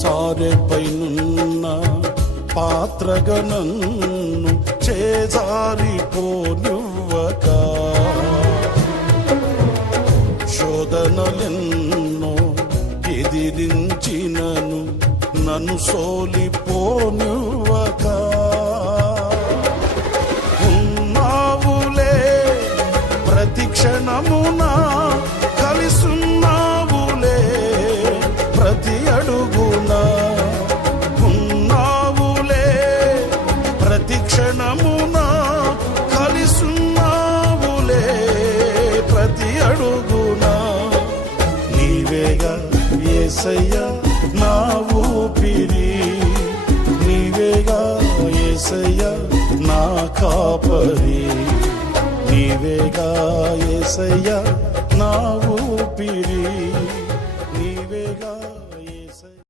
సారెపైనున్న పాత్రగా నన్ను చేజారిపోనివ్వక, శోధనలెన్నో ఎదిరించినను నన్ను సోలిపోనివ్వక, ఉన్నావులే ప్రతి క్షణమున కలిసున్నావులే ప్రతి అడుగున, ఉన్నావులే ప్రతి క్షణమున కలిసున్నావులే ప్రతి అడుగున. నీవేగా యేసయ్యా నా ఊపిరి, నీవేగా యేసయ్యా నా కాపరి, నీవేగా యేసయ్యా నా